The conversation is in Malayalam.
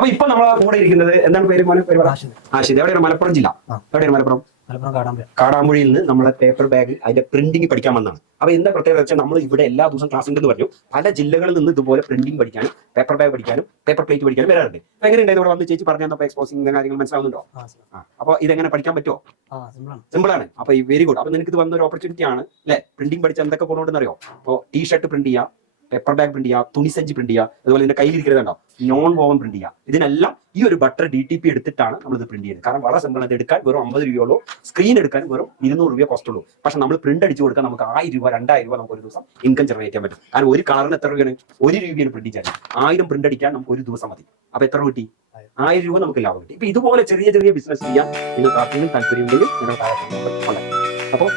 അപ്പൊ ഇപ്പൊ നമ്മളെ കൂടെ ഇരിക്കുന്നത് എന്താണ് പേര് മോനെ പേര് ആഷിദ്. എവിടെയാണ്? മലപ്പുറം ജില്ല. എവിടെയാണ് മലപ്പുറം? കാടാമ്പുഴയിൽ നിന്ന് നമ്മളെ പേപ്പർ ബാഗ് അതിന്റെ പ്രിന്റിംഗ് പഠിക്കാൻ വന്നതാണ്. അപ്പൊ എന്താ പ്രത്യേകത വെച്ചാൽ നമ്മൾ ഇവിടെ എല്ലാ ദിവസവും ക്ലാസ് ഉണ്ടെന്ന് പറഞ്ഞു. പല ജില്ലകളിൽ നിന്ന് ഇതുപോലെ പ്രിന്റിംഗ് പഠിക്കാനും പേപ്പർ ബാഗ് പഠിക്കാനും പേപ്പർ പ്ലേറ്റ് പഠിക്കാനും വരാറുണ്ട്. അപ്പൊ എങ്ങനെയുണ്ട് ഇവിടെ വന്ന് ചേച്ചി പറഞ്ഞപ്പോ എക്സ്പോസിംഗ് കാര്യങ്ങൾ മനസ്സിലാവുന്നുണ്ടോ? അപ്പൊ ഇതെങ്ങനെ പഠിക്കാൻ പറ്റുമോ? സിമ്പിൾ ആണ്. അപ്പൊ വെരി ഗുഡ്. അപ്പൊ നിനക്ക് ഇത് വന്ന ഒരു ഓപ്പർച്യൂണിറ്റി ആണ് അല്ലെ? പ്രിന്റിംഗ് പഠിച്ച എന്തൊക്കെ ഗുണമുണ്ടെന്ന് അറിയോ? അപ്പോൾ ടീഷർട്ട് പ്രിന്റ് ചെയ്യാം, പേപ്പർ ബാഗ് പ്രിന്റ് ചെയ്യുക, തുണിസഞ്ചി പ്രിന്റ് ചെയ്യുക, അതുപോലെ ഇതിന്റെ കയ്യിലിരിക്കുന്നതുണ്ടോ നോൺ വോവൻ പ്രിന്റ് ചെയ്യുക. ഇതിനെല്ലാം ഈ ഒരു ബട്ടർ DTP എടുത്തിട്ടാണ് നമ്മൾ ഇത് പ്രിന്റ് ചെയ്യുന്നത്. കാരണം വളരെ സിമ്പിൾ. അത് എടുക്കാൻ വെറും 50 രൂപയുള്ളൂ. സ്ക്രീൻ എടുക്കാൻ വെറും 200 രൂപ കോസ്റ്റ് ഉള്ളൂ. പക്ഷെ നമ്മൾ പ്രിന്റ് അടിച്ചു കൊടുക്കാൻ നമുക്ക് 1000 രൂപ 2000 രൂപ നമുക്ക് ഒരു ദിവസം ഇൻകം ജനറേറ്റ് ചെയ്യാൻ പറ്റും. കാരണം ഒരു കളറിന് എത്ര രൂപയാണ്? 1 രൂപയാണ് പ്രിന്റ് ചെയ്യാൻ. 1000 പ്രിന്റ് അടിക്കാൻ നമുക്ക് ഒരു ദിവസം മതി. അപ്പൊ എത്ര കിട്ടി? 1000 രൂപ നമുക്ക് ലാഭം കിട്ടി. ഇപ്പൊ ഇതുപോലെ ചെറിയ ചെറിയ ബിസിനസ് ചെയ്യാൻ നിങ്ങൾക്ക് ആർക്കെങ്കിലും താല്പര്യമുണ്ടെങ്കിൽ നിങ്ങൾ അപ്പോൾ